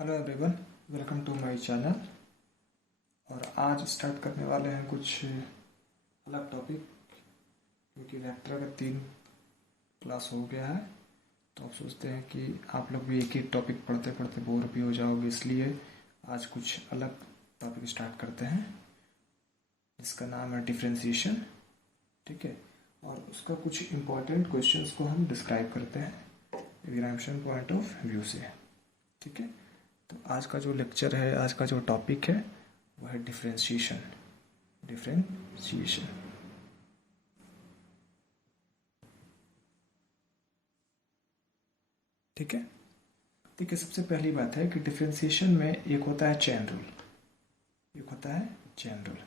Hello everyone, welcome to my channel. और आज start करने वाले हैं कुछ अलग टॉपिक, क्योंकि वेक्टर का 3 क्लास हो गया है। तो आप सोचते हैं कि आप लोग भी एक ही टॉपिक पढ़ते पढ़ते बोर भी हो जाओगे, इसलिए आज कुछ अलग टॉपिक स्टार्ट करते हैं जिसका नाम है डिफ्रेंशिएशन। ठीक है, और उसका कुछ इम्पोर्टेंट क्वेश्चंस को हम डिस्क्राइब करते हैं एग्जामिनेशन पॉइंट ऑफ व्यू से। ठीक है, तो आज का जो लेक्चर है, आज का जो टॉपिक है वो है डिफरेंशिएशन। डिफरेंशिएशन ठीक है। ठीक है, सबसे पहली बात है कि डिफरेंशिएशन में एक होता है चेन रूल, एक होता है चेन रूल।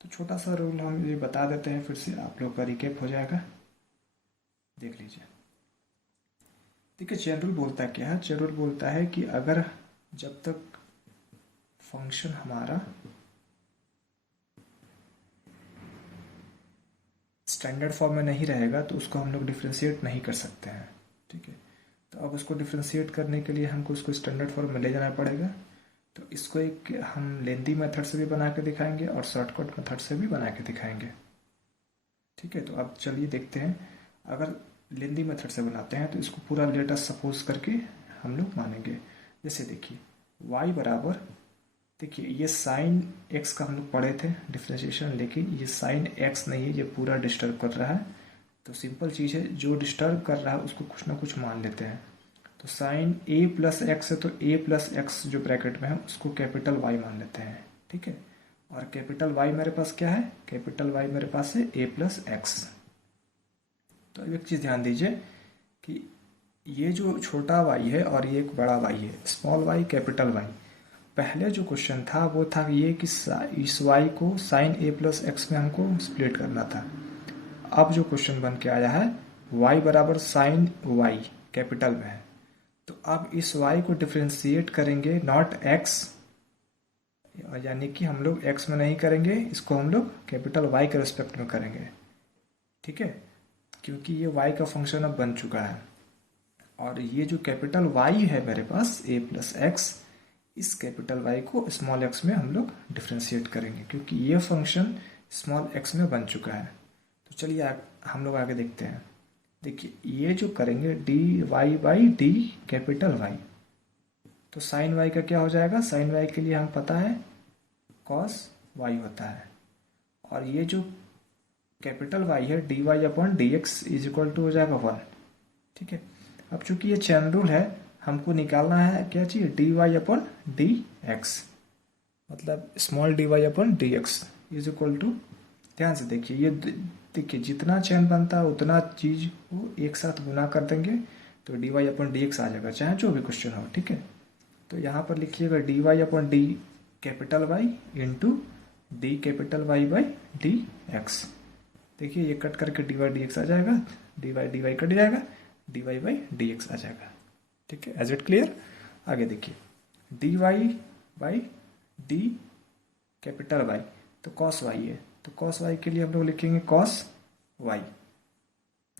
तो छोटा सा रूल हम ये बता देते हैं, फिर से आप लोग का रिकैप हो जाएगा, देख लीजिए। ठीक है, चेन रूल बोलता क्या है? चेन रूल बोलता है कि अगर जब तक फंक्शन हमारा स्टैंडर्ड फॉर्म में नहीं रहेगा तो उसको हम लोग डिफ्रेंशिएट नहीं कर सकते हैं। ठीक है, तो अब उसको डिफ्रेंशिएट करने के लिए हमको उसको स्टैंडर्ड फॉर्म में ले जाना पड़ेगा। तो इसको एक हम लेंदी मेथड से भी बना के दिखाएंगे और शॉर्टकट मेथड से भी बना के दिखाएंगे। ठीक है, तो अब चलिए देखते हैं। अगर लेंदी मेथड से बनाते हैं तो इसको पूरा लेटेस्ट सपोज करके हम लोग मानेंगे। जैसे देखिए y बराबर, देखिए ये साइन x का हम लोग पढ़े थे डिफ्रेंशिएशन, लेकिन ये साइन x नहीं है, ये पूरा डिस्टर्ब कर रहा है। तो सिंपल चीज़ है, जो डिस्टर्ब कर रहा है उसको कुछ ना कुछ मान लेते हैं। तो साइन a प्लस एक्स है, तो a प्लस एक्स जो ब्रैकेट में है उसको कैपिटल y मान लेते हैं। ठीक है, और कैपिटल y मेरे पास क्या है? कैपिटल y मेरे पास है a प्लस एक्स। तो एक चीज़ ध्यान दीजिए कि ये जो छोटा y है और ये एक बड़ा y है, स्मॉल y कैपिटल y। पहले जो क्वेश्चन था वो था ये कि इस y को साइन a प्लस एक्स में हमको स्प्लिट करना था। अब जो क्वेश्चन बन के आया है y बराबर साइन y कैपिटल में है, तो अब इस y को डिफ्रेंशिएट करेंगे नॉट x, यानी कि हम लोग x में नहीं करेंगे, इसको हम लोग कैपिटल y के रिस्पेक्ट में करेंगे। ठीक है, क्योंकि ये y का फंक्शन अब बन चुका है। और ये जो कैपिटल y है मेरे पास a प्लस एक्स, इस कैपिटल y को स्मॉल x में हम लोग डिफ्रेंशिएट करेंगे, क्योंकि ये फंक्शन स्मॉल x में बन चुका है। तो चलिए हम लोग आगे देखते हैं। देखिए ये जो करेंगे D Y by D capital y, तो साइन y का क्या हो जाएगा? साइन y के लिए हम पता है कॉस y होता है, और ये जो कैपिटल Y है D Y upon D x is equal to हो जाएगा 1। ठीक है, अब चूंकि ये चेन रूल है, हमको निकालना है क्या चाहिए? D Y upon D x, मतलब small d Y upon D x is equal to, ध्यान से देखिए, ये देखिए जितना चेन बनता है उतना चीज को एक साथ गुना कर देंगे तो D Y upon D x आ जाएगा, चाहे जो भी क्वेश्चन हो। ठीक है, तो यहाँ पर लिखिएगा d Y upon D capital y into d capital y by d x. देखिए ये कट करके डी वाई डी एक्स आ जाएगा, डी वाई कट जाएगा, d Y by d x आ जाएगा। ठीक है, एज इट क्लियर? आगे देखिए D Y by D capital y, तो कॉस वाई है, तो कॉस वाई के लिए हम लोग लिखेंगे कॉस वाई।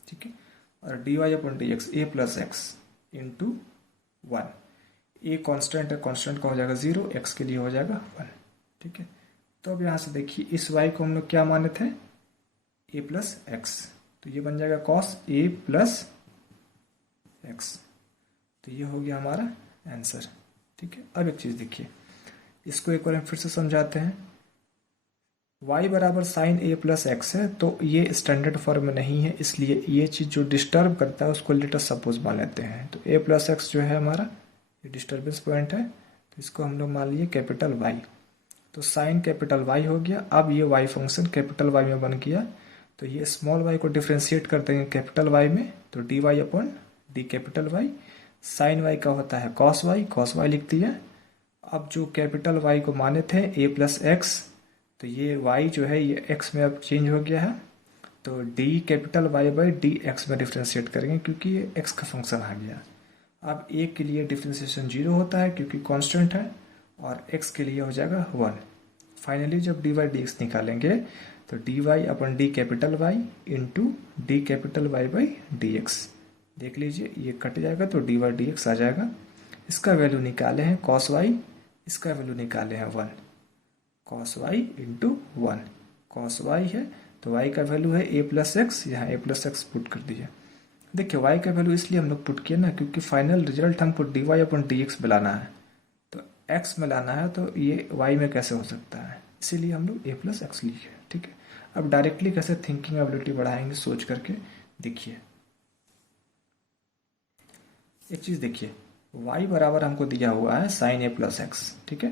ठीक है, और D Y upon D X A plus X into 1। A constant है, कॉन्स्टेंट का हो जाएगा 0, एक्स के लिए हो जाएगा 1। ठीक है, तो अब यहाँ से देखिए इस वाई को हम लोग क्या माने थे? ए प्लस एक्स, तो ये बन जाएगा कॉस ए प्लस एक्स। तो ये हो गया हमारा आंसर। ठीक है, अब एक चीज देखिए, इसको एक बार हम फिर से समझाते हैं। y बराबर साइन ए प्लस एक्स है, तो ये स्टैंडर्ड फॉर्म में नहीं है, इसलिए ये चीज जो डिस्टर्ब करता है उसको लेटर सपोज मान लेते हैं। तो a प्लस एक्स जो है हमारा ये डिस्टर्बेंस पॉइंट है, तो इसको हम लोग मान लिए कैपिटल y। तो साइन कैपिटल y हो गया। अब ये y फंक्शन कैपिटल y में बन गया, तो ये स्मॉल y को डिफ्रेंशिएट कर देंगे कैपिटल y में, तो D Y upon D capital y। Sine y का होता है कॉस y लिख दिया। अब जो कैपिटल y को माने थे a प्लस एक्स, तो ये y जो है ये x में अब चेंज हो गया है, तो d capital y by d x में डिफ्रेंशिएट करेंगे, क्योंकि ये x का फंक्शन आ गया। अब a के लिए डिफ्रेंशिएशन 0 होता है क्योंकि कांस्टेंट है, और x के लिए हो जाएगा 1। फाइनली जब dy dx निकालेंगे तो dy upon d capital y into d capital y by d x, देख लीजिए ये कट जाएगा तो dy dx आ जाएगा। इसका वैल्यू निकाले हैं कॉस वाई, इसका वैल्यू निकाले हैं 1, cos Y into 1, cos Y है तो y का वैल्यू है a प्लस एक्स, यहाँ a प्लस एक्स पुट कर दिया। देखिए y का वैल्यू इसलिए हम लोग पुट किए ना क्योंकि फाइनल रिजल्ट हमको dy अपन dx मिलाना है, तो x मिलाना है तो ये y में कैसे हो सकता है, इसीलिए हम लोग a प्लस एक्स लिखे। ठीक है, अब डायरेक्टली कैसे थिंकिंग एबिलिटी बढ़ाएंगे सोच करके देखिए। एक चीज़ देखिए, y बराबर हमको दिया हुआ है साइन a प्लस एक्स। ठीक है,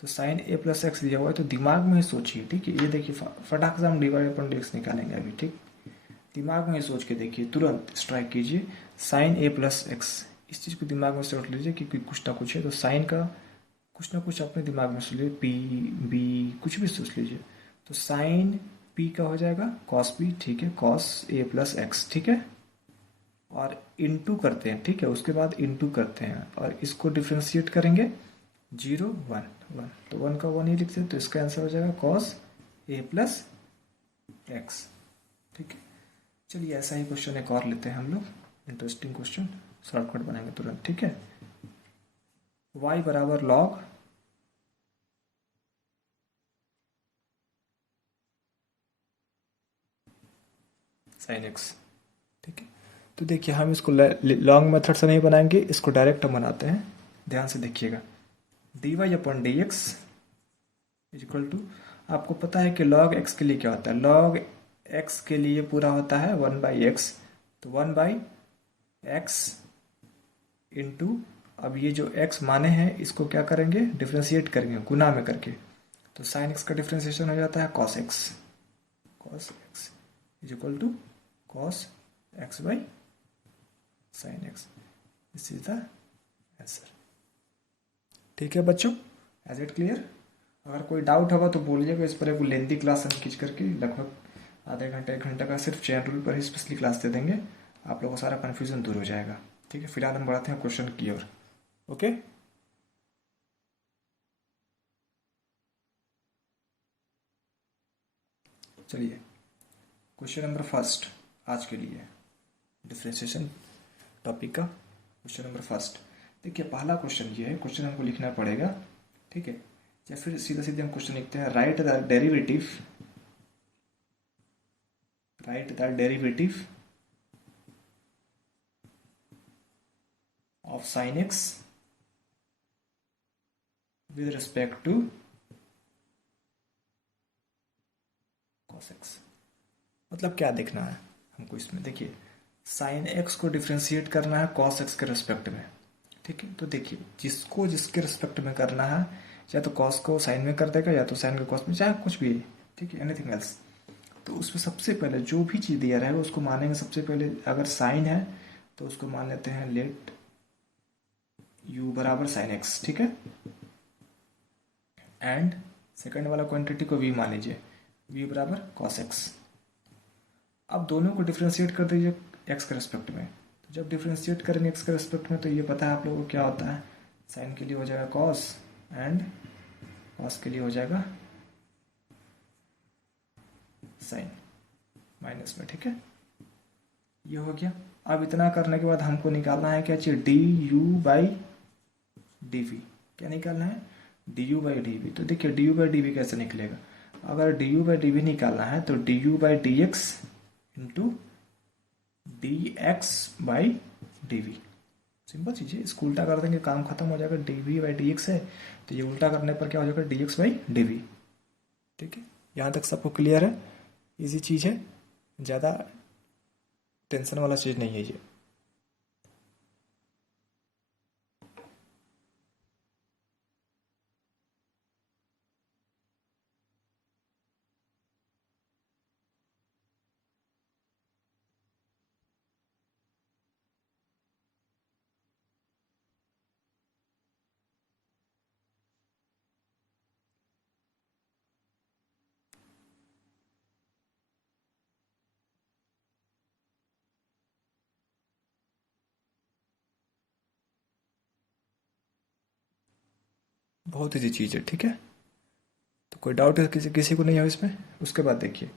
तो साइन a प्लस एक्स दिया हुआ है तो दिमाग में ही सोचिए। ठीक है, ये देखिए फटाक से हम dy अपन dx निकालेंगे अभी। ठीक, दिमाग में सोच के देखिए, तुरंत स्ट्राइक कीजिए साइन a प्लस एक्स, इस चीज़ को दिमाग में सोच लीजिए क्योंकि कुछ ना कुछ है तो साइन का कुछ ना कुछ अपने दिमाग में सोच लीजिए, पी बी कुछ भी सोच लीजिए। तो साइन पी का हो जाएगा कॉस पी। ठीक है, कॉस a प्लस एक्स। ठीक है, और इनटू करते हैं। ठीक है, उसके बाद इनटू करते हैं और इसको डिफ्रेंशिएट करेंगे 0 1 1, तो 1 का 1 ही लिखते हैं तो इसका आंसर हो जाएगा कॉस a प्लस एक्स। ठीक है, चलिए ऐसा ही क्वेश्चन एक और लेते हैं हम लोग, इंटरेस्टिंग क्वेश्चन, शॉर्टकट बनाएंगे तुरंत। ठीक है, y बराबर लॉग साइन एक्स। ठीक है, तो देखिए हम इसको लॉन्ग मेथड से नहीं बनाएंगे, इसको डायरेक्ट हम बनाते हैं। ध्यान से देखिएगा, D Y upon D X equal to, आपको पता है कि लॉग एक्स के लिए क्या होता है, लॉग एक्स के लिए पूरा होता है 1/x, तो 1/x इंटू, अब ये जो x माने हैं इसको क्या करेंगे, डिफ्रेंशिएट करेंगे गुना में करके, तो साइन एक्स का डिफ्रेंशिएशन हो जाता है cos X, cos X is equal to cos X by sine X. This is the answer. ठीक है बच्चों, एज इट क्लियर? अगर कोई डाउट होगा तो बोलिएगा, इस पर एक लेंदी क्लास हम खींच करके लगभग आधे घंटे 1 घंटे का सिर्फ चेन रूल पर ही स्पेशली क्लास दे देंगे, आप लोगों का सारा कन्फ्यूजन दूर हो जाएगा। ठीक है, फिलहाल हम बढ़ाते हैं क्वेश्चन की ओर। ओके, चलिए क्वेश्चन नंबर फर्स्ट आज के लिए डिफरेंशिएशन टॉपिक का क्वेश्चन नंबर फर्स्ट। देखिए पहला क्वेश्चन ये है, क्वेश्चन हमको लिखना पड़ेगा। ठीक है, या फिर सीधा सीधे हम क्वेश्चन लिखते हैं, write the derivative of sine X with respect to cos X. मतलब क्या देखना है हमको इसमें, देखिए साइन एक्स को डिफ्रेंशिएट करना है कॉस एक्स के रिस्पेक्ट में। ठीक है, तो देखिए जिसको जिसके रिस्पेक्ट में करना है, या तो कॉस को साइन में कर देगा या तो साइन को कॉस में, चाहे कुछ भी। ठीक है, एनीथिंग एल्स। तो उसमें सबसे पहले जो भी चीज़ दिया रहेगा उसको मानेंगे। सबसे पहले अगर साइन है तो उसको मान लेते हैं लेट u बराबर साइन एक्स। ठीक है, एंड सेकंड वाला क्वांटिटी को v मान लीजिए, v बराबर कॉस एक्स। अब दोनों को डिफ्रेंशिएट कर दीजिए x के रेस्पेक्ट में, तो जब डिफ्रेंशिएट करेंगे x के रेस्पेक्ट में तो ये पता है आप लोगों को क्या होता है, साइन के लिए हो जाएगा कॉस एंड कॉस के लिए हो जाएगा साइन माइनस में। ठीक है, ये हो गया। अब इतना करने के बाद हमको निकालना है क्या चाहिए, d u by D v. क्या निकालना है, d u by D v. तो देखिए d u by D v कैसे निकलेगा, अगर d u by D v निकालना है तो d u by d x into d x by D v. Simple चीज़ है, इसको उल्टा कर देंगे काम खत्म हो जाएगा। D v by d x है तो ये उल्टा करने पर क्या हो जाएगा, D x by D V. ठीक है, यहाँ तक सबको क्लियर है, इजी चीज़ है, ज़्यादा टेंशन वाला चीज़ नहीं है ये। बहुत ईजी चीज़ है। ठीक है, तो कोई डाउट है किसी किसी को नहीं है इसमें। उसके बाद देखिए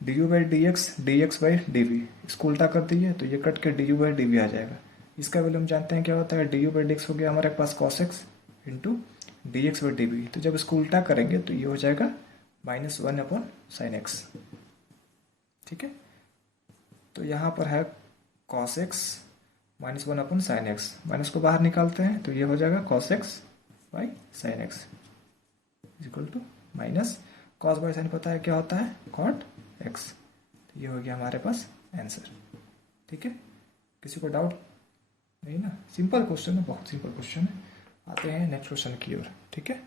d u by d x by D v, इसको उल्टा कर दीजिए तो ये कट के d u by D v आ जाएगा। इसका वैल्यू हम जानते हैं क्या होता है, d u by d x हो गया हमारे पास cos x into d x by d b. तो जब इसको उल्टा करेंगे तो ये हो जाएगा -1 अपॉन साइन एक्स। ठीक है, तो यहाँ पर है cos X -1 upon sine X, minus को बाहर निकालते हैं तो ये हो जाएगा cos X by sine X equal to minus cos by sine पता है क्या होता है, कॉट एक्स। तो ये हो गया हमारे पास आंसर। ठीक है, किसी को डाउट नहीं ना, सिंपल क्वेश्चन है, बहुत सिंपल क्वेश्चन है। आते हैं नेक्स्ट क्वेश्चन की ओर। ठीक है,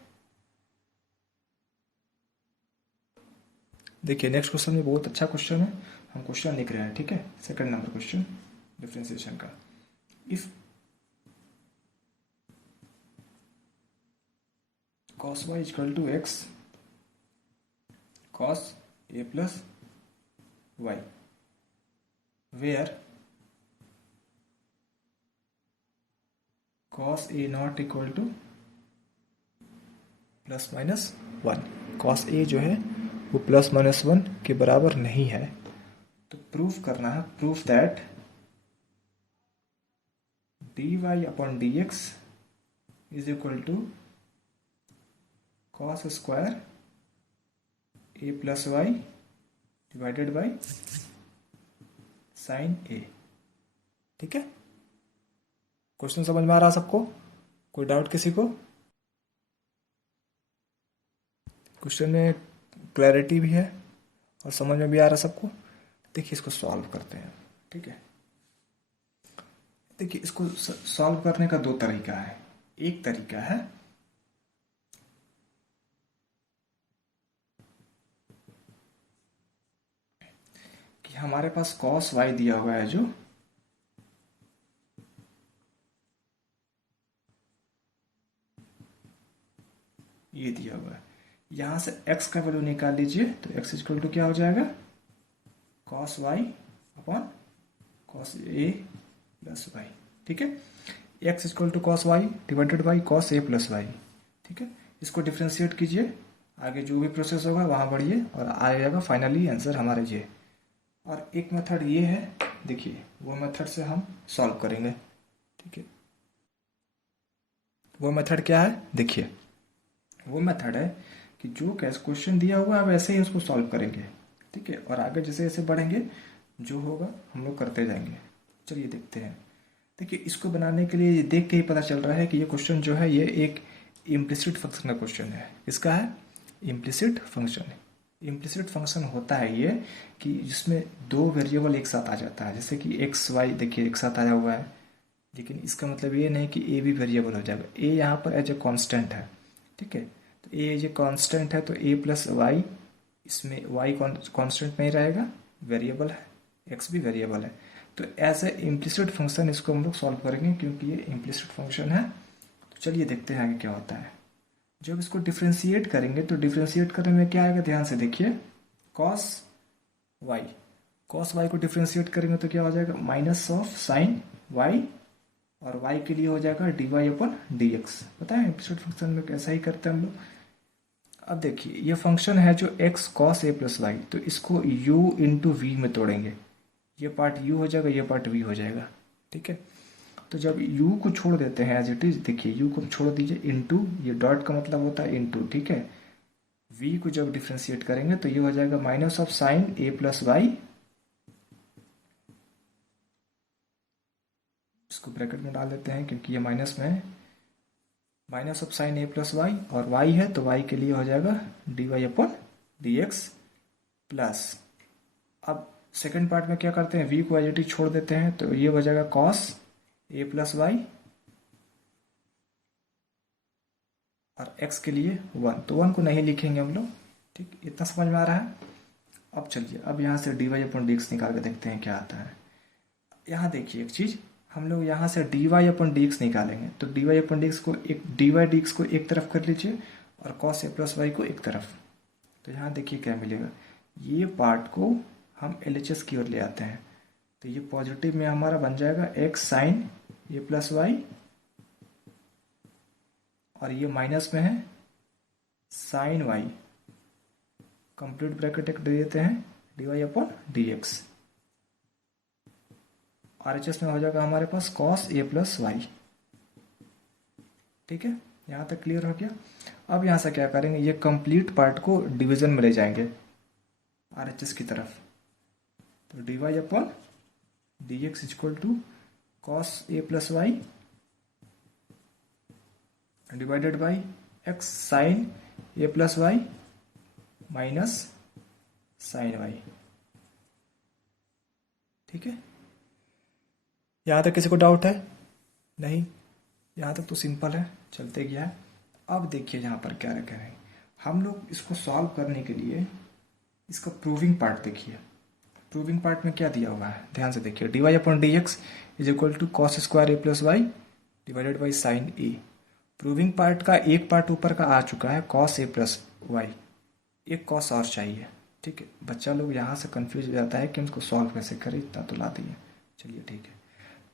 देखिए नेक्स्ट क्वेश्चन में बहुत अच्छा क्वेश्चन है, हम क्वेश्चन लिख रहे हैं। ठीक है, सेकंड नंबर क्वेश्चन डिफरेंशिएशन का। If cos y equal to x cos a plus y, where cos a not equal to +-1। cos a जो है वो +-1 के बराबर नहीं है, तो प्रूफ करना है, proof that dy upon dx is equal to cos square a plus y divided by sine a। ठीक है, क्वेश्चन समझ में आ रहा सबको, कोई डाउट किसी को? क्वेश्चन में क्लैरिटी भी है और समझ में भी आ रहा सबको। देखिए इसको सॉल्व करते हैं। ठीक है, देखिए इसको सॉल्व करने का दो तरीका है। एक तरीका है कि हमारे पास cos y दिया हुआ है, जो ये दिया हुआ है, यहां से x का वैल्यू निकाल लीजिए तो x इक्वल टू क्या हो जाएगा, cos y upon cos a plus y। ठीक है, x equal to cos y divided by cos a plus y। ठीक है, इसको डिफ्रेंशिएट कीजिए, आगे जो भी प्रोसेस होगा वहां बढ़िए और आ जाएगा फाइनली आंसर हमारे ये। और एक मेथड ये है, देखिए वो मेथड से हम सॉल्व करेंगे। ठीक है, वो मेथड क्या है, देखिए वो मेथड है कि जो कैसे क्वेश्चन दिया हुआ है वैसे ही उसको सॉल्व करेंगे। ठीक है, और आगे जैसे जैसे बढ़ेंगे जो होगा हम लोग करते जाएंगे। चलिए देखते हैं। देखिए इसको बनाने के लिए देख के ही पता चल रहा है कि ये क्वेश्चन जो है ये एक इम्प्लिसिट फंक्शन का क्वेश्चन है। किसका है, इम्प्लिसिट फंक्शन। इम्प्लिसिट फंक्शन होता है ये कि जिसमें दो वेरिएबल एक साथ आ जाता है, जैसे कि एक्स वाई देखिए एक साथ आया हुआ है, लेकिन इसका मतलब ये नहीं कि ए भी वेरिएबल हो जाएगा। ए यहाँ पर एज ए कॉन्स्टेंट है। ठीक है, तो ए एज ए कॉन्स्टेंट है तो ए प्लस वाई, इसमें वाई कॉन्स्टेंट नहीं रहेगा, वेरिएबल है, एक्स भी वेरिएबल है। तो एज ए इम्प्लिसिट फंक्शन इसको हम लोग सॉल्व करेंगे क्योंकि ये इम्प्लिसिट फंक्शन है। तो चलिए देखते हैं आगे क्या होता है। जब इसको डिफ्रेंशिएट करेंगे तो डिफ्रेंशिएट करने में क्या आएगा, ध्यान से देखिए, cos y को डिफ्रेंशिएट करेंगे तो क्या हो जाएगा, माइनस ऑफ साइन y, और y के लिए हो जाएगा dy अपॉन dx। पता है इम्प्लिसिट फंक्शन में कैसा ही करते हैं हम लोग। अब देखिए ये फंक्शन है जो x cos a plus Y, तो इसको u इंटू वी में तोड़ेंगे, ये पार्ट u हो जाएगा, ये पार्ट v हो जाएगा। ठीक है, तो जब u को छोड़ देते हैं एज इट इज, देखिए u को छोड़ दीजिए, इंटू ये डॉट का मतलब होता है इंटू। ठीक है, v को जब डिफ्रेंशिएट करेंगे तो ये हो जाएगा minus of sine a plus Y, इसको ब्रैकेट में डाल देते हैं क्योंकि ये माइनस में है, minus of sine a plus Y, और y है तो y के लिए हो जाएगा dy अपॉन dx प्लस। अब सेकेंड पार्ट में क्या करते हैं, v को एज इट इज छोड़ देते हैं तो ये हो जाएगा cos a प्लस वाई, और x के लिए 1, तो 1 को नहीं लिखेंगे हम लोग। ठीक, इतना समझ में आ रहा है। अब चलिए अब यहाँ से dy अपॉन dx निकाल के देखते हैं क्या आता है। यहाँ देखिए एक चीज, हम लोग यहाँ से dy अपॉन dx निकालेंगे तो dy अपॉन dx को एक dy dx को एक तरफ कर लीजिए और cos a प्लस वाई को एक तरफ। तो यहाँ देखिए क्या मिलेगा, ये पार्ट को हम LHS की ओर ले आते हैं तो ये पॉजिटिव में हमारा बन जाएगा x sine a plus Y, और ये माइनस में है साइन y, कंप्लीट ब्रैकेट एक दे देते हैं dy अपॉन dx, RHS में हो जाएगा हमारे पास कॉस ए प्लस वाई। ठीक है, यहाँ तक क्लियर हो गया। अब यहाँ से क्या करेंगे, ये कंप्लीट पार्ट को डिवीजन में ले जाएंगे RHS की तरफ। तो dy upon dx equal to cos A plus Y divided by X sine A plus Y minus sine Y. ठीक है, यहाँ तक किसी को डाउट है? नहीं, यहाँ तक तो सिंपल है, चलते गया है। अब देखिए यहाँ पर क्या रखा है, हम लोग इसको सॉल्व करने के लिए इसका प्रूविंग पार्ट देखिए। प्रूविंग पार्ट में क्या दिया हुआ है, ध्यान से देखिए। D Y upon D x is equal to cos square A plus Y divided by sine A. Proving part का एक पार्ट ऊपर का आ चुका है कॉस ए प्लस वाई, एक कॉस और चाहिए। ठीक है, बच्चा लोग यहाँ से कंफ्यूज हो जाता है कि इसको सॉल्व कैसे करें, इतना तो ला दिए। चलिए ठीक है,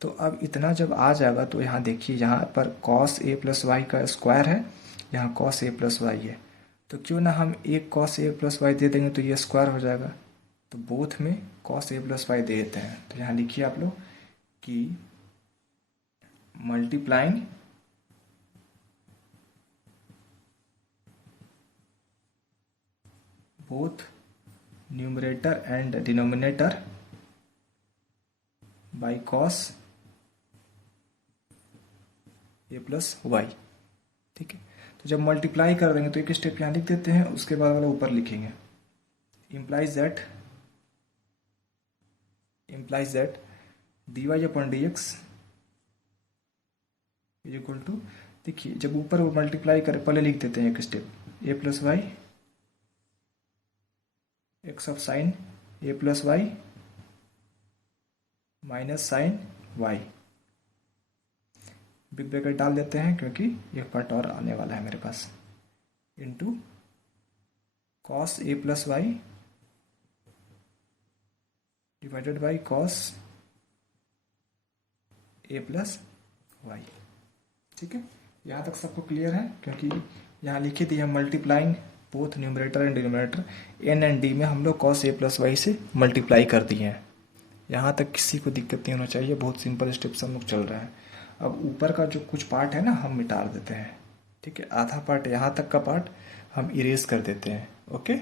तो अब इतना जब आ जाएगा तो यहाँ देखिए, यहाँ पर कॉस ए प्लस वाई का स्क्वायर है, यहाँ कॉस ए प्लस वाई है, तो क्यों ना हम एक cos A plus why they देंगे तो ये स्क्वायर हो जाएगा। तो बोथ में cos A plus why they देते हैं। तो यहाँ लिखिए आप लोग कि multiplying both numerator and denominator by cos a plus y। ठीक है, तो जब मल्टीप्लाई कर देंगे तो एक स्टेप यहाँ लिख देते हैं, उसके बाद वाला ऊपर लिखेंगे। implies that dy upon D x is equal to, देखिए जब ऊपर वो मल्टीप्लाई करे पहले लिख देते हैं एक step, A plus Y X of sine A plus Y minus sine Y, big bracket डाल देते हैं क्योंकि एक पार्ट और आने वाला है मेरे पास, into cos A plus Y divided by cos A plus Y. ठीक है, यहाँ तक सबको क्लियर है? क्योंकि यहाँ लिखी थी हम multiplying both numerator and denominator, N and D में हम लोग कॉस ए प्लस वाई से मल्टीप्लाई कर दिए हैं। यहाँ तक किसी को दिक्कत नहीं होना चाहिए, बहुत सिंपल स्टेप्स हम लोग चल रहे हैं। अब ऊपर का जो कुछ पार्ट है ना हम मिटा देते हैं। ठीक है, आधा पार्ट यहाँ तक का पार्ट हम इरेज कर देते हैं। ओके,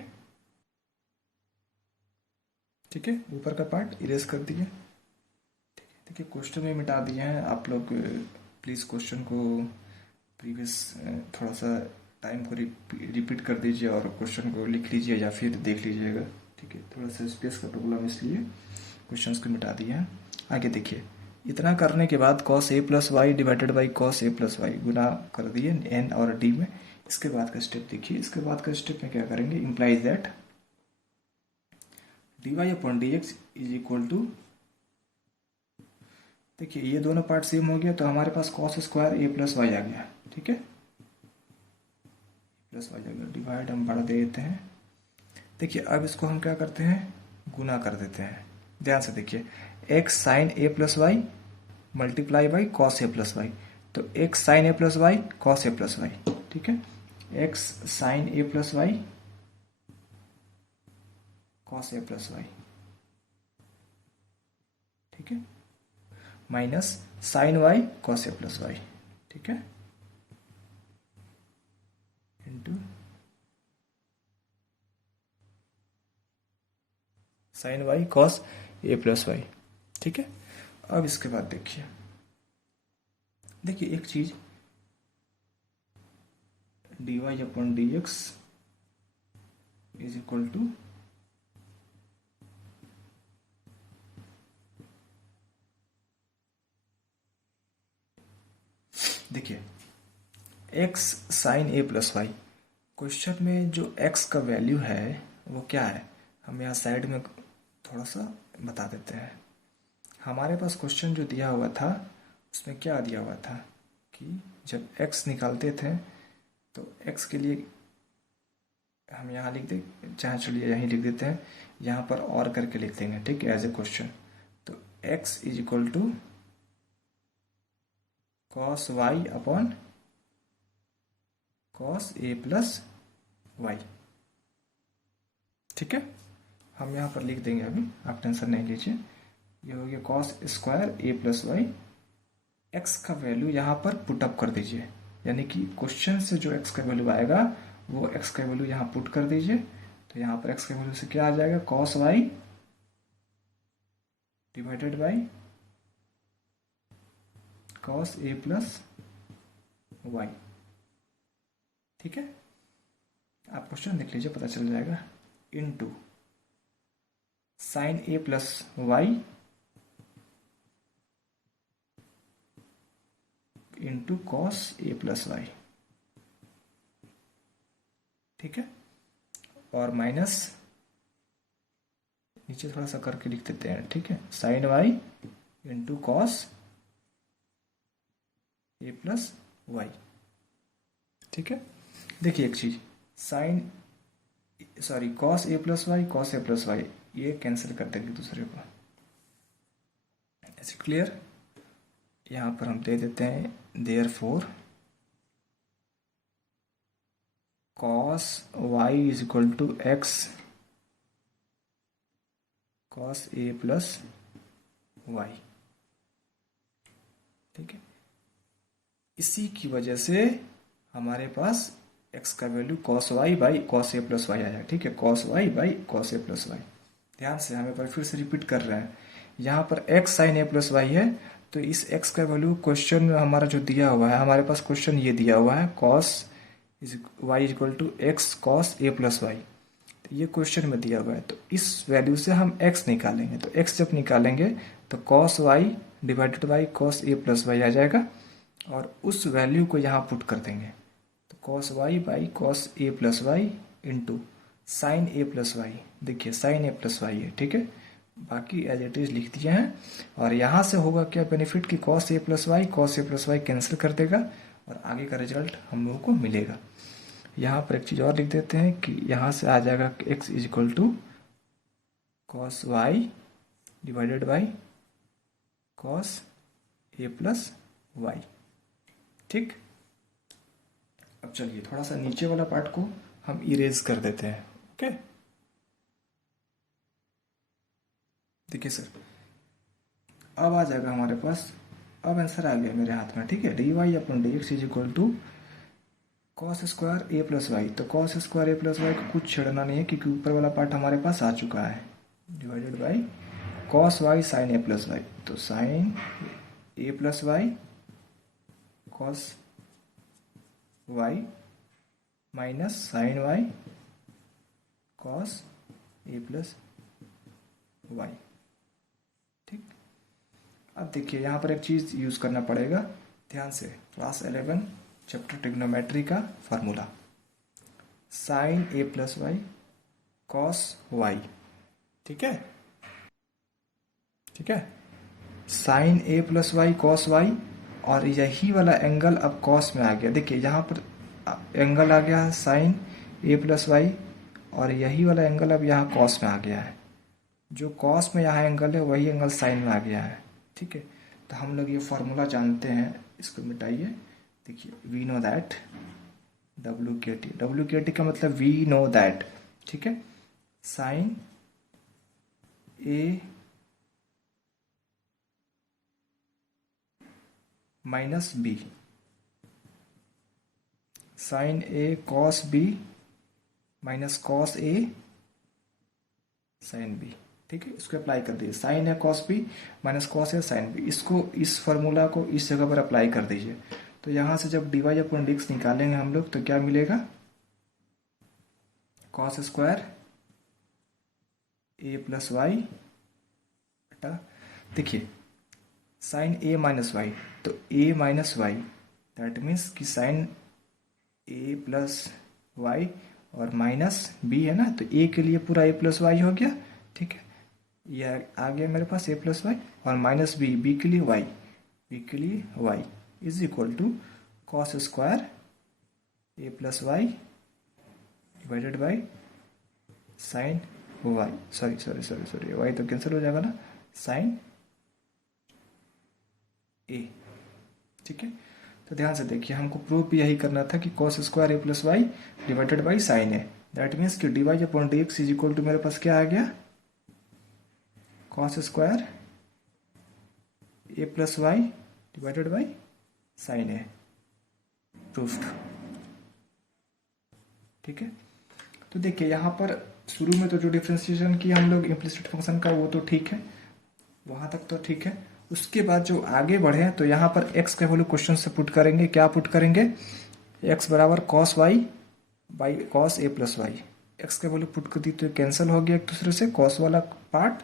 ठीक है, ऊपर का पार्ट इरेज कर दिए। ठीक है, देखिए क्वेश्चन में मिटा दिए हैं। आप लोग प्लीज़ क्वेश्चन को प्रीवियस थोड़ा सा टाइम को रिपीट कर दीजिए और क्वेश्चन को लिख लीजिए या फिर देख लीजिएगा। ठीक है, थोड़ा सा स्पेस का प्रॉब्लम, इसलिए क्वेश्चंस को मिटा दिए हैं। आगे देखिए, इतना करने के बाद cos a plus Y divided by cos a plus y गुना कर दिए n और d में। इसके बाद का स्टेप देखिए, इसके बाद का स्टेप में क्या करेंगे, implies that dy upon D x is equal to, देखिए ये दोनों पार्ट सेम हो गया तो हमारे पास कॉस स्क्वायर ए प्लस वाई आ गया। ठीक है, प्लस वाई आ गया, डिवाइड हम बड़ा दे देते हैं। देखिए अब इसको हम क्या करते हैं, गुना कर देते हैं। ध्यान से देखिए, X sine A plus Y multiply by cos A plus Y, तो एक्स साइन ए प्लस वाई कॉस ए प्लस वाई। ठीक है, एक्स साइन ए प्लस वाई कॉस ए प्लस वाई। ठीक है, माइनस साइन वाई कॉस ए प्लस वाई। ठीक है, into sine Y cos ए plus Y. ठीक है, अब इसके बाद देखिए एक चीज, D Y upon D x is equal to, देखिए एक्स साइन ए प्लस वाई, क्वेश्चन में जो एक्स का वैल्यू है वो क्या है, हम यहाँ साइड में थोड़ा सा बता देते हैं। हमारे पास क्वेश्चन जो दिया हुआ था उसमें क्या दिया हुआ था कि जब x निकालते थे तो x के लिए हम यहाँ लिख दे, चाहे चलिए यहीं लिख देते हैं, यहाँ पर और करके लिख देंगे। ठीक है, एज ए क्वेश्चन, तो x is equal to cos Y upon cos A plus Y. ठीक है, हम यहाँ पर लिख देंगे, अभी आप टेंशन नहीं लीजिए, ये हो गया कॉस स्क्वायर ए प्लस वाई। एक्स का वैल्यू यहाँ पर पुटअप कर दीजिए, यानी कि क्वेश्चन से जो एक्स का वैल्यू आएगा वो एक्स का वैल्यू यहाँ पुट कर दीजिए। तो यहाँ पर एक्स का वैल्यू से क्या आ जाएगा, cos Y divided by cos A plus Y. ठीक है, आप क्वेश्चन देख लीजिए, पता चल जाएगा। इनटू साइन ए प्लस वाई इंटू कॉस ए प्लस वाई। ठीक है, और माइनस नीचे थोड़ा सा करके लिख देते हैं। ठीक है, साइन वाई इंटू कॉस ए प्लस वाई। ठीक है, देखिए एक चीज, sine cos A plus Y, cos A plus Y ये कैंसिल कर देंगे दूसरे को। ऐसे क्लियर। यहां पर हम दे देते हैं therefore cos Y is equal to X cos A plus Y. ठीक है, इसी की वजह से हमारे पास x का value cos y by cos a plus Y आया। ठीक है, cos y by cos a plus Y. ध्यान से हमें पर फिर से रिपीट कर रहे हैं, यहाँ पर x sine a plus Y है, तो इस x का वैल्यू क्वेश्चन में हमारा जो दिया हुआ है, हमारे पास क्वेश्चन ये दिया हुआ है cos y equal to X cos A plus Y. तो ये क्वेश्चन में दिया हुआ है, तो इस वैल्यू से हम x निकालेंगे। तो x जब निकालेंगे तो cos y divided by cos a plus Y आ जाएगा, और उस वैल्यू को यहाँ पुट कर देंगे। तो cos y by cos a plus Y into sine A plus Y. देखिए साइन ए प्लस वाई है। ठीक है, बाकी एज इट इज लिख दिए हैं। और यहाँ से होगा क्या बेनिफिट कि cos a plus Y cancel कर देगा और आगे का रिजल्ट हम लोगों को मिलेगा। यहाँ पर एक चीज़ और लिख देते हैं कि यहाँ से आ जाएगा x is equal to cos Y divided by cos A plus Y. ठीक, अब चलिए थोड़ा सा नीचे वाला पार्ट को हम इरेज कर देते हैं। ओके, देखिए सर, अब आ जाएगा हमारे पास, अब आंसर आ गया मेरे हाथ में। ठीक है, D Y upon D x is equal to cos square A plus Y. तो कॉस स्क्वायर ए प्लस वाई को कुछ छेड़ना नहीं है क्योंकि ऊपर वाला पार्ट हमारे पास आ चुका है, divided by cos y sine A plus Y. तो साइन ए plus Y cos y minus sine Y cos ए प्लस वाई। ठीक, अब देखिए यहाँ पर एक चीज यूज करना पड़ेगा ध्यान से, क्लास 11 चैप्टर ट्रिग्नोमेट्री का फॉर्मूला, साइन ए प्लस वाई कॉस वाई। ठीक है, ठीक है, साइन ए प्लस वाई कॉस वाई, और यही वाला एंगल अब कॉस में आ गया। देखिए यहाँ पर एंगल आ गया है साइन ए प्लस वाई, और यही वाला एंगल अब यहाँ कॉस में आ गया है। जो कॉस में यहाँ एंगल है वही एंगल साइन में आ गया है। ठीक है, तो हम लोग ये फॉर्मूला जानते हैं, इसको मिटाइए। देखिए वी नो दैट डब्ल्यू के टी का मतलब वी नो दैट। ठीक है, sign A minus B, sign A cos B minus cos A sine B. ठीक है, इसको अप्लाई कर दीजिए, sign A cos B minus cos A sine B, इसको इस फॉर्मूला को इस जगह पर अप्लाई कर दीजिए। तो यहां से जब डीवाई अपॉन डिक्स निकालेंगे हम लोग तो क्या मिलेगा, कॉस स्क्वायर ए प्लस वाई बटा, देखिए साइन ए माइनस वाई, तो ए माइनस वाई दैट मीन्स कि साइन ए प्लस वाई और माइनस बी है ना, तो ए के लिए पूरा ए प्लस वाई हो गया। ठीक है, यह आ गया मेरे पास ए प्लस वाई, और माइनस बी, बी के लिए वाई, बी के लिए Y is equal to cos square A plus Y divided by sine Y, sorry Y तो कैंसिल हो जाएगा ना, साइन ए। ठीक है, तो ध्यान से देखिए, हमको प्रूफ भी यही करना था कि cos square A plus Y divided by sine a, that means कि d Y upon D x is equal to मेरे पास क्या आ गया, cos square A plus Y divided by sine a, proofed. ठीक है, तो देखिए यहाँ पर शुरू में तो जो डिफ्रेंसिएशन किया हम लोग इम्प्लिसिट फंक्शन का वो तो ठीक है, वहां तक तो ठीक है। उसके बाद जो आगे बढ़े तो यहाँ पर x का वैल्यू क्वेश्चन से पुट करेंगे। क्या पुट करेंगे? x बराबर cos Y by cos A plus Y. X का वैल्यू पुट कर दी तो कैंसिल हो गया एक दूसरे से, कॉस वाला पार्ट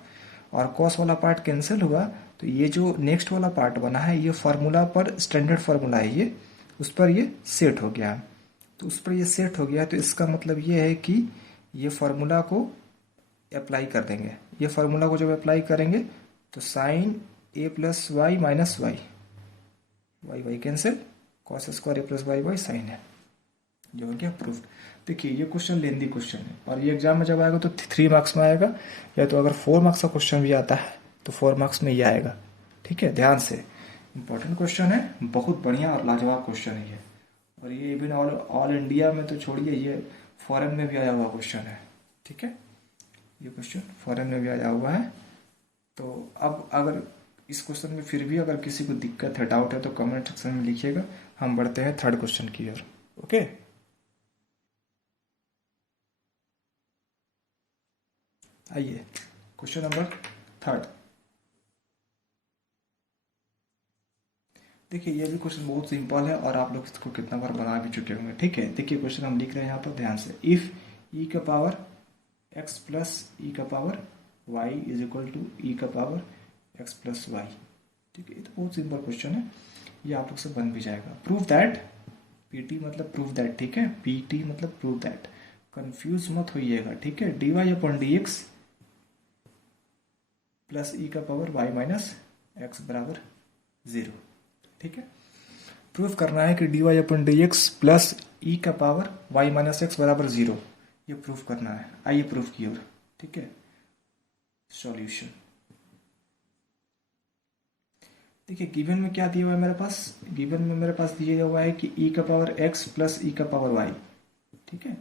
और कॉस वाला पार्ट कैंसिल हुआ। तो ये जो नेक्स्ट वाला पार्ट बना है ये फार्मूला पर, स्टैंडर्ड फार्मूला है ये, उस पर ये सेट हो गया। तो उस पर ये सेट हो गया तो इसका मतलब ये है कि ये फार्मूला को अप्लाई कर देंगे। ये फार्मूला को जब अप्लाई करेंगे तो sine A plus Y minus Y, Y Y cancel, cos square A plus Y by sine है, जो हो गया प्रूफ। देखिए ये क्वेश्चन लेंदी क्वेश्चन है और ये एग्जाम में जब आएगा तो 3 मार्क्स में आएगा, या तो अगर 4 मार्क्स का क्वेश्चन भी आता है तो 4 मार्क्स में ही आएगा। ठीक है, ध्यान से, इंपॉर्टेंट क्वेश्चन है, बहुत बढ़िया और लाजवाब क्वेश्चन है ये। और ये इवन ऑल इंडिया में तो छोड़िए, ये फॉरेन में भी आया हुआ क्वेश्चन है। ठीक है, ये क्वेश्चन फॉरेन में भी आया हुआ है। तो अब अगर इस क्वेश्चन में फिर भी अगर किसी को दिक्कत है, डाउट है, तो कमेंट सेक्शन में लिखिएगा। हम बढ़ते हैं थर्ड क्वेश्चन की ओर। ओके, आइए क्वेश्चन नंबर थर्ड। देखिए ये भी क्वेश्चन बहुत सिंपल है और आप लोग इसको कितना बार बना भी चुके होंगे। ठीक है, देखिए क्वेश्चन हम लिख रहे हैं यहाँ पर, ध्यान से। इफ ई का पावर एक्स प्लस ई का power y is equal to e का पावर एक्स प्लस वाई। ठीक है, ये तो बहुत सिंपल क्वेश्चन है, ये आप लोग से बन भी जाएगा। प्रूव दैट, पीटी मतलब प्रूव दैट, ठीक है, पीटी मतलब प्रूव दैट, कंफ्यूज मत होइएगा। ठीक है, D Y upon D x plus e का पावर वाई माइनस एक्स बराबर 0। ठीक है, प्रूफ करना है कि d Y upon D x plus e का पावर वाई माइनस एक्स बराबर 0, ये प्रूफ करना है। आइए प्रूफ की ओर। ठीक है, सॉल्यूशन। देखिए गिवन में क्या दिया हुआ है मेरे पास, गिवन में मेरे पास दिया हुआ है कि ई का पावर एक्स प्लस ई का पावर वाई, ठीक है,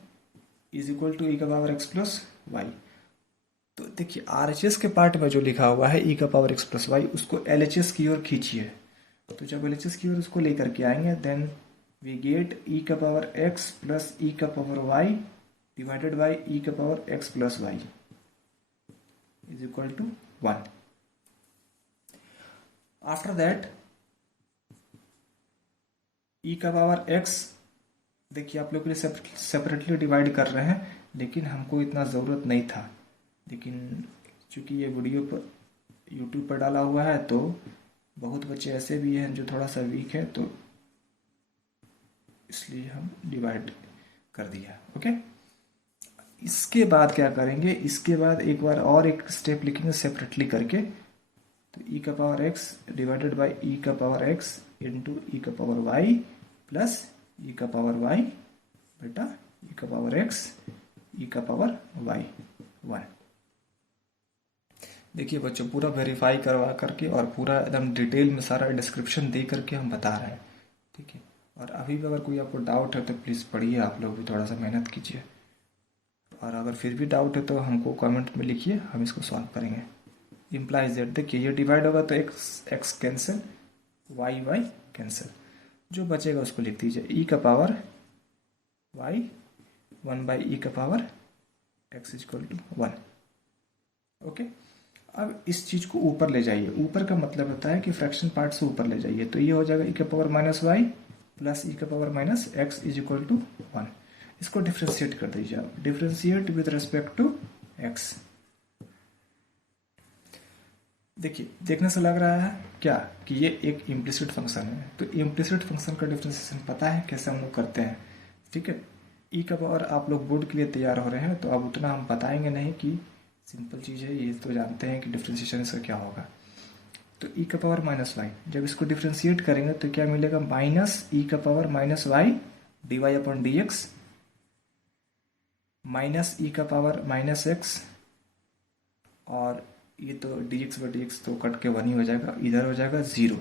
इज इक्वल टू ई का पावर एक्स प्लस वाई। तो देखिए आरएचएस के पार्ट में जो लिखा हुआ है ई का पावर एक्स प्लस वाई, उसको एलएचएस की ओर खींचिए। तो जब एलएचएस की ओर उसको लेकर के आएंगे, देन वी गेट ई का पावर एक्स प्लस ई का पावर वाई डिवाइडेड बाई ई का power x plus y is equal to 1। After that e का पावर एक्स, देखिए आप लोग के लिए सेपरेटली डिवाइड कर रहे हैं, लेकिन हमको इतना ज़रूरत नहीं था। लेकिन चूंकि ये वीडियो पर यूट्यूब पर डाला हुआ है तो बहुत बच्चे ऐसे भी हैं जो थोड़ा सा वीक है, तो इसलिए हम डिवाइड कर दिया। ओके, इसके बाद क्या करेंगे, इसके बाद एक बार और एक स्टेप लिखेंगे सेपरेटली करके। तो ई का पावर एक्स डिवाइडेड बाई ई का पावर एक्स इंटू ई का पावर वाई प्लस ई का पावर वाई बेटा ई का पावर एक्स ई का पावर वाई 1। देखिए बच्चों पूरा वेरीफाई करवा करके और पूरा एकदम डिटेल में सारा डिस्क्रिप्शन दे करके हम बता रहे हैं। ठीक है, और अभी भी अगर कोई आपको डाउट है तो प्लीज़ पढ़िए, आप लोग भी थोड़ा सा मेहनत कीजिए, और अगर फिर भी डाउट है तो हमको कमेंट में लिखिए, हम इसको सॉल्व करेंगे। इम्प्लाइज दैट, देखिए ये डिवाइड होगा तो X cancel, Y Y cancel, जो बचेगा उसको लिख दीजिए ई का पावर वाई 1 बाई ई का power X is equal to 1। Okay, अब इस चीज को ऊपर ले जाइए। ऊपर का मतलब होता है कि फ्रैक्शन पार्ट से ऊपर ले जाइए, तो ये हो जाएगा ई का power minus y plus e का power minus x is equal to 1। इसको डिफ्रेंशिएट कर दीजिए आप, differentiate with respect to x. देखिए देखने से लग रहा है क्या कि ये एक इम्प्लिसिट फंक्शन है, तो इम्प्लिसिट फंक्शन का डिफ्रेंशिएशन पता है कैसे हम लोग करते हैं। ठीक है, ई का पावर आप लोग बोर्ड के लिए तैयार हो रहे हैं तो अब उतना हम बताएंगे नहीं, कि सिंपल चीज़ है, ये तो जानते हैं कि डिफ्रेंशिएशन इसका क्या होगा। तो ई का पावर माइनस वाई, जब इसको डिफ्रेंशिएट करेंगे तो क्या मिलेगा, माइनस ई का power minus y d Y upon D x minus e का पावर माइनस एक्स, और ये तो d x by d x तो कट के 1 ही हो जाएगा, इधर हो जाएगा 0।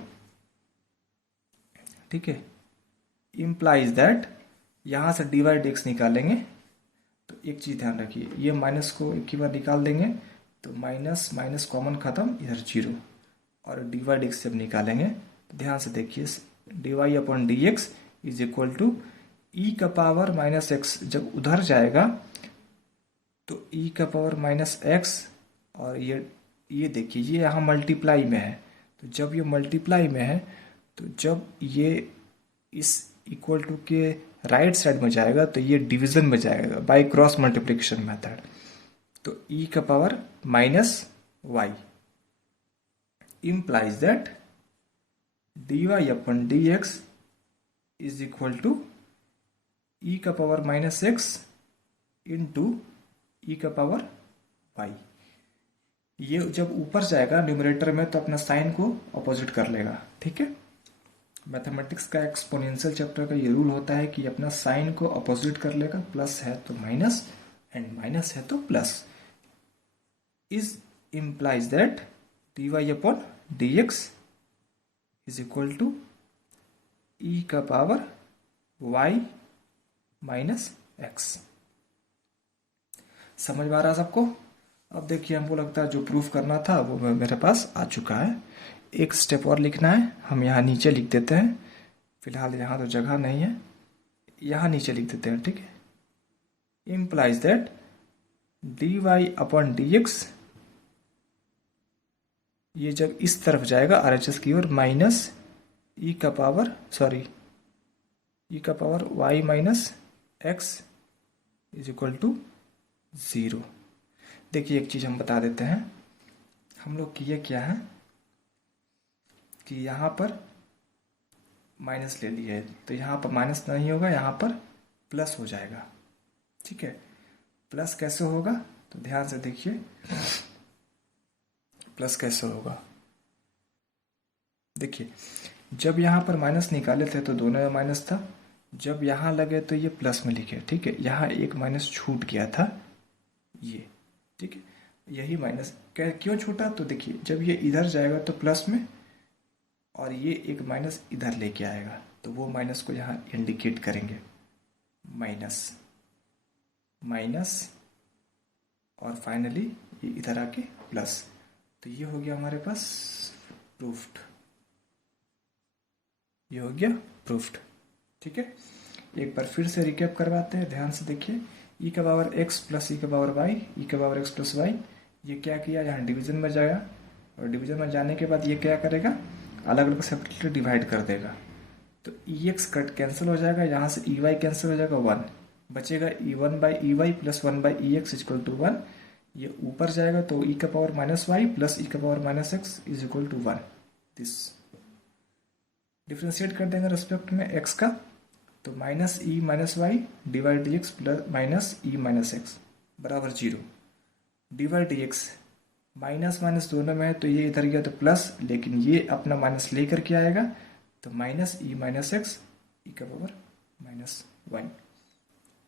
ठीक है, इम्प्लाइज दैट, यहां से डी वाई डी एक्स निकालेंगे तो एक चीज ध्यान रखिए, ये माइनस को एक ही बार निकाल देंगे तो माइनस माइनस कॉमन खत्म, इधर 0, और dy dx जब निकालेंगे तो ध्यान से देखिए, dy upon dx is equal to e का पावर माइनस एक्स। जब उधर जाएगा तो ई का पावर माइनस एक्स, और ये देखिए ये यहाँ मल्टीप्लाई में है, तो जब ये मल्टीप्लाई में है तो जब ये इस इक्वल टू के राइट साइड में जाएगा तो ये डिवीजन में जाएगा बाय क्रॉस मल्टीप्लिकेशन मेथड। तो ई का power minus y implies that dy upon dx is equal to e का पावर माइनस एक्स इंटू ई का पावर वाई। ये जब ऊपर जाएगा न्यूमरेटर में तो अपना साइन को अपोजिट कर लेगा, ठीक है। मैथमेटिक्स का एक्सपोनेंशियल चैप्टर का ये रूल होता है कि अपना साइन को अपोजिट कर लेगा, प्लस है तो माइनस एंड माइनस है तो plus. Is implies that dy upon dx is equal to e का पावर y माइनस एक्स। समझ में आ रहा सबको? अब देखिए हमको लगता है जो प्रूफ करना था वो मेरे पास आ चुका है। एक स्टेप और लिखना है, हम यहाँ नीचे लिख देते हैं, फिलहाल यहाँ तो जगह नहीं है, यहाँ नीचे लिख देते हैं, ठीक है। Implies that dy upon dx, ये जब इस तरफ जाएगा RHS की ओर, माइनस ई का पावर ई का power y minus x is equal to 0। देखिए एक चीज हम बता देते हैं, हम लोग किए क्या है कि यहाँ पर माइनस ले लिए, तो यहाँ पर माइनस नहीं होगा, यहाँ पर प्लस हो जाएगा, ठीक है। प्लस कैसे होगा तो ध्यान से देखिए, प्लस कैसे होगा। देखिए जब यहाँ पर माइनस निकाले थे तो दोनों में माइनस था, जब यहाँ लगे तो ये प्लस में लिखे, ठीक है। यहाँ एक माइनस छूट गया था ये, ठीक है। यही माइनस क्यों छूटा तो देखिए जब ये इधर जाएगा तो प्लस में, और ये एक माइनस इधर लेके आएगा तो वो माइनस को यहाँ इंडिकेट करेंगे, माइनस माइनस, और फाइनली ये इधर आके प्लस। तो ये हो गया हमारे पास प्रूफ्ड, ये हो गया प्रूफ्ड, ठीक है। एक बार फिर से रिकैप करवाते हैं, ध्यान से देखिए। ई का पावर एक्स प्लस ई का पावर वाई, ई का पावर एक्स प्लस वाई, ये क्या किया, यहाँ डिवीजन में जाएगा, और डिवीजन में जाने के बाद ये क्या करेगा, अलग अलग सेपरेटली डिवाइड कर देगा। तो ई एक्स कट कैंसिल हो जाएगा, यहाँ से ई वाई कैंसिल हो जाएगा, 1 बचेगा, e one by e y plus 1 by e x equal to 1। ये ऊपर जाएगा तो ई का power minus y plus e का power minus x is equal to 1। This differentiate कर देंगे रेस्पेक्ट में एक्स का, तो minus e minus y divide d x plus minus e minus x बराबर 0। Divide d x minus minus दोनों में है तो ये इधर गया तो प्लस, लेकिन ये अपना माइनस लेकर के आएगा तो माइनस ई माइनस एक्स ई का power minus 1,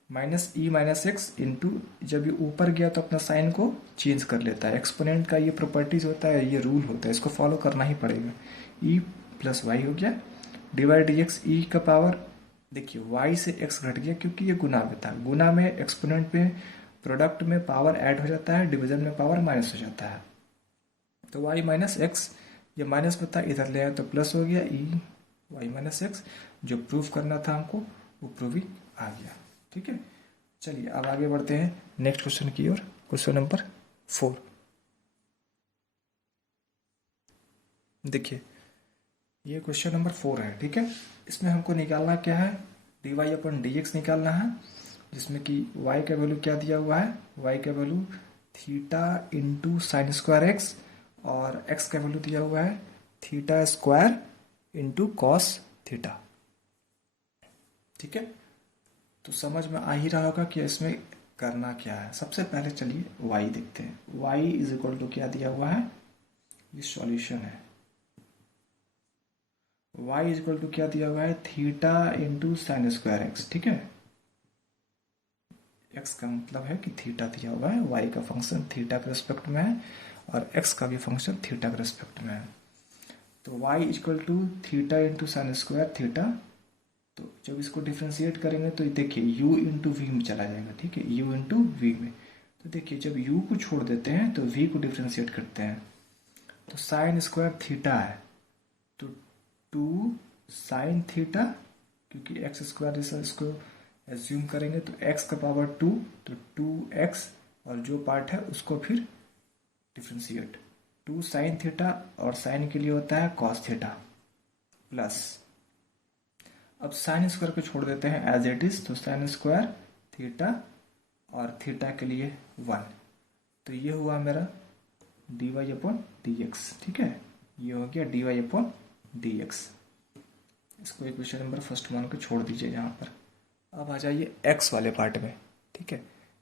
minus e minus x into, जब ये ऊपर गया तो अपना साइन को चेंज कर लेता है। एक्सपोनेंट का ये प्रॉपर्टीज होता है, ये रूल होता है, इसको फॉलो करना ही पड़ेगा। ई प्लस वाई हो गया, डिवाइड डी एक्स ई का पावर, देखिए वाई से एक्स घट गया क्योंकि ये गुना में था, गुना में एक्सपोनेंट में प्रोडक्ट में पावर ऐड हो जाता है, डिवीजन में पावर माइनस हो जाता है। तो वाई माइनस एक्स, ये माइनस में था इधर ले आया तो प्लस हो गया, ई वाई माइनस एक्स। जो प्रूफ करना था हमको वो प्रूविंग आ गया, ठीक है। चलिए अब आगे बढ़ते हैं नेक्स्ट क्वेश्चन की ओर, क्वेश्चन नंबर 4। देखिए ये क्वेश्चन नंबर 4 है, ठीक है। इसमें हमको निकालना क्या है, D Y upon D x निकालना है, जिसमें कि y का वैल्यू क्या दिया हुआ है, y का value theta into sine square x, और x का वैल्यू दिया हुआ है theta square into cos theta, ठीक है। तो समझ में आ ही रहा होगा कि इसमें करना क्या है। सबसे पहले चलिए y देखते हैं, y इज इक्वल टू क्या दिया हुआ है, ये सॉल्यूशन है। y इज इक्वल टू क्या दिया हुआ है, theta into sine square x, ठीक है। x का मतलब है कि थीटा दिया हुआ है, y का फंक्शन थीटा के रेस्पेक्ट में है, और x का भी फंक्शन थीटा के रेस्पेक्ट में है। तो y is equal to theta into sine square theta, तो जब इसको डिफ्रेंशिएट करेंगे तो देखिए u इंटू वी में चला जाएगा, ठीक है, u इंटू वी में। तो देखिए जब u को छोड़ देते हैं तो v को डिफ्रेंशिएट करते हैं, तो साइन स्क्वायर थीटा है, तो 2 साइन थीटा, क्योंकि एक्स स्क्वायर जैसा इसको एज्यूम करेंगे तो x का पावर 2, तो 2x, और जो पार्ट है उसको फिर डिफ्रेंशिएट, 2 साइन थीटा, और साइन के लिए होता है कॉस थीटा, प्लस, अब साइन स्क्वायर को छोड़ देते हैं एज इट इज, तो साइन स्क्वायर थीटा, और थीटा के लिए 1, तो ये हुआ मेरा dy अपॉन dx। ठीक है, ये हो गया dy अपॉन dx। इसको इक्वेशन नंबर फर्स्ट मान के छोड़ दीजिए यहाँ पर। अब आ जाइए x वाले पार्ट में। ठीक है,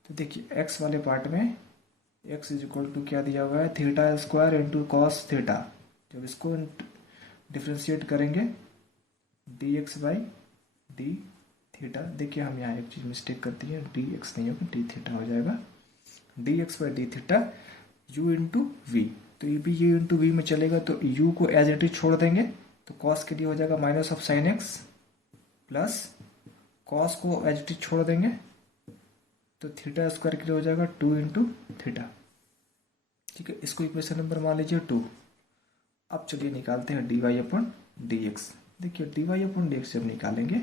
तो देखिए x वाले पार्ट में x इज इक्वल टू क्या दिया हुआ है, theta square into cos theta. जब इसको डिफ्रेंशिएट करेंगे dx बाई डी थीटा, देखिए हम यहाँ एक चीज़ मिस्टेक कर दी है, dx नहीं होगा डी थीटा हो जाएगा, dx by d theta u into v, तो ये भी u इंटू वी में चलेगा, तो u को एज इट इज छोड़ देंगे, तो cos के लिए हो जाएगा minus of sign x, plus cos को एज इट इज छोड़ देंगे, तो थीटा स्क्वायर के लिए हो जाएगा 2 इंटू थीटा। ठीक है, इसको इक्वेशन नंबर मान लीजिए 2। अब चलिए निकालते हैं dy अपॉन dx। देखिए dy अपॉन dx जब निकालेंगे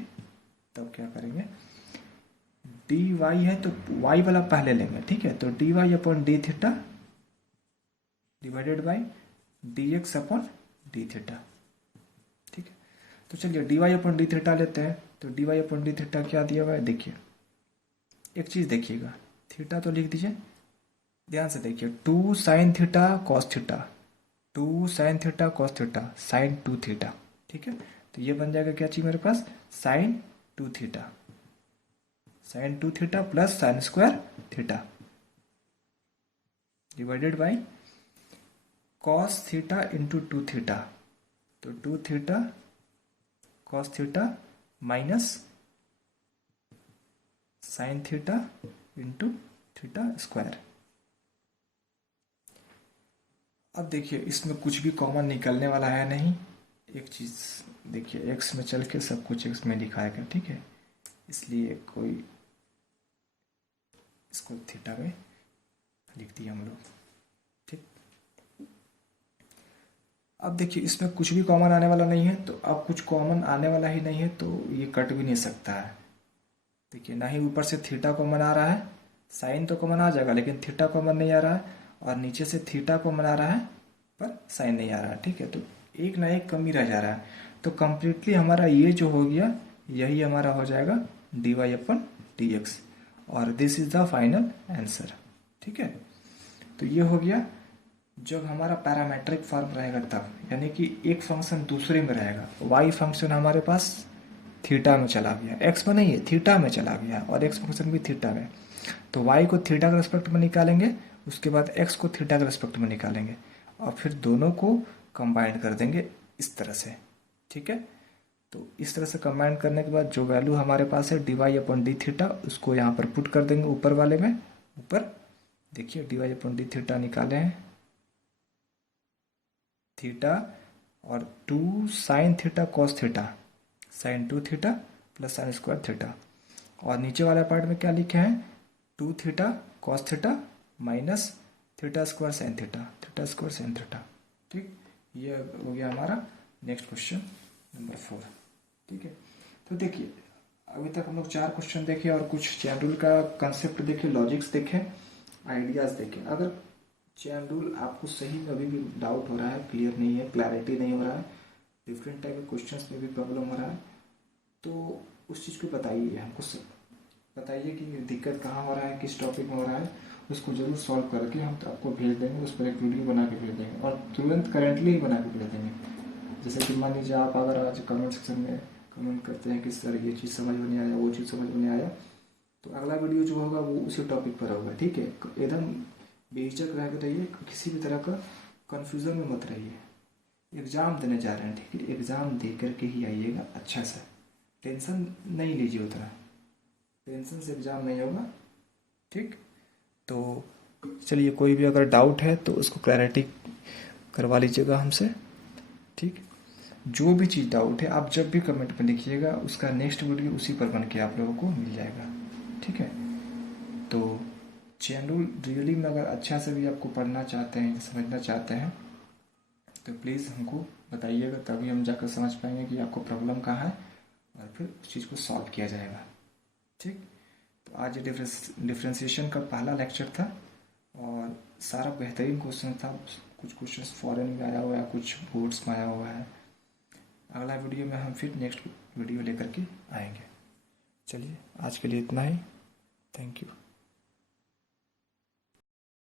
तब क्या करेंगे, dy है तो y वाला पहले लेंगे। ठीक है, तो dy upon D theta divided by dx upon D theta. ठीक है, तो चलिए dy अपॉन डी थीटा लेते हैं, तो dy अपॉन डी थीटा क्या दिया हुआ है, देखिए एक चीज देखिएगा, थीटा तो लिख दीजिए, ध्यान से देखिए, 2 sine theta cos theta, 2 sine theta cos theta, sine 2 theta. ठीक है, तो ये बन जाएगा क्या चीज मेरे पास, sine 2 theta, sine 2 theta plus sine square theta divided by cos theta into 2 theta, तो 2 theta cos theta minus sine theta into theta square. अब देखिए इसमें कुछ भी कॉमन निकलने वाला है नहीं, एक चीज देखिए x में चल के सब कुछ x में लिखाएगा। ठीक है, इसलिए कोई इसको थीटा में लिख दिया हम लोग। ठीक, अब देखिए इसमें कुछ भी कॉमन आने वाला नहीं है, तो अब कुछ कॉमन आने वाला ही नहीं है तो ये कट भी नहीं सकता है। देखिए ना ही ऊपर से थीटा कॉमन आ रहा है, साइन तो कॉमन आ जाएगा लेकिन थीटा कॉमन नहीं आ रहा है, और नीचे से थीटा कॉमन आ रहा है पर साइन नहीं आ रहा है। ठीक है, तो एक ना एक कमी रह जा रहा है, तो कंप्लीटली हमारा ये जो हो गया यही हमारा हो जाएगा dy अपन dx, और this is the final answer. ठीक है, तो ये हो गया जब हमारा पैरामेट्रिक फॉर्म रहेगा तब, यानी कि एक फंक्शन दूसरे में रहेगा, y फंक्शन हमारे पास थीटा में चला गया, x में नहीं है थीटा में चला गया, और x फंक्शन भी थीटा में, तो y को थीटा के रेस्पेक्ट में निकालेंगे, उसके बाद x को थीटा के रेस्पेक्ट में निकालेंगे, और फिर दोनों को कंबाइन कर देंगे इस तरह से। ठीक है, तो इस तरह से कंबाइन करने के बाद जो वैल्यू हमारे पास है dy अपॉन डी थीटा, उसको यहाँ पर पुट कर देंगे ऊपर वाले में। ऊपर देखिए dy अपॉन डी थीटा निकाले हैं, थीटा और 2 sine theta cos theta, sine 2 theta plus sine square theta, और नीचे वाला पार्ट में क्या लिखे हैं, 2 theta cos theta minus theta square sine theta, theta square sine theta. ठीक, ये हो गया हमारा नेक्स्ट क्वेश्चन नंबर 4। ठीक है, तो देखिए अभी तक हम लोग 4 क्वेश्चन देखे और कुछ चैन रूल का कंसेप्ट देखे, लॉजिक्स देखे, आइडियाज देखे। अगर चैन रूल आपको सही में अभी भी डाउट हो रहा है, क्लियर नहीं है, क्लैरिटी नहीं हो रहा है, डिफरेंट टाइप के क्वेश्चंस में भी प्रॉब्लम हो रहा है, तो उस चीज़ को बताइए, हमको बताइए कि दिक्कत कहाँ हो रहा है, किस टॉपिक में हो रहा है, उसको जरूर सॉल्व करके हम तो आपको भेज देंगे, उस पर एक वीडियो बना के भेज देंगे, और तुरंत करेंटली ही बना के भेज देंगे। जैसे कि मान लीजिए आप अगर आज कमेंट सेक्शन में कमेंट करते हैं कि सर ये चीज़ समझ में नहीं आया, वो चीज़ समझ में नहीं आया, तो अगला वीडियो जो होगा वो उसी टॉपिक पर होगा। ठीक है, एकदम बेझिझक रह के रहिए, किसी भी तरह का कन्फ्यूज़न में मत रहिए। एग्ज़ाम देने जा रहे हैं, ठीक है, एग्ज़ाम दे करके ही आइएगा अच्छा से, टेंशन नहीं लीजिए उतना, टेंशन से एग्ज़ाम नहीं होगा। ठीक, तो चलिए कोई भी अगर डाउट है तो उसको क्लैरिटी करवा लीजिएगा हमसे। ठीक, जो भी चीज़ डाउट है आप जब भी कमेंट में लिखिएगा, उसका नेक्स्ट वीडियो उसी पर बन के आप लोगों को मिल जाएगा। ठीक है, तो चैन रूल रियली में अगर अच्छा से भी आपको पढ़ना चाहते हैं, समझना चाहते हैं, तो प्लीज़ हमको बताइएगा, तभी हम जाकर समझ पाएंगे कि आपको प्रॉब्लम कहाँ है और फिर उस चीज़ को सॉल्व किया जाएगा। ठीक, तो आज ये डिफ्रेंशिएशन का पहला लेक्चर था और सारा बेहतरीन क्वेश्चन था। कुछ क्वेश्चन फॉरेन में आया हुआ है, कुछ बोर्ड्स में आया हुआ है। अगला वीडियो में हम फिर नेक्स्ट वीडियो लेकर के आएंगे। चलिए आज के लिए इतना ही। Thank you.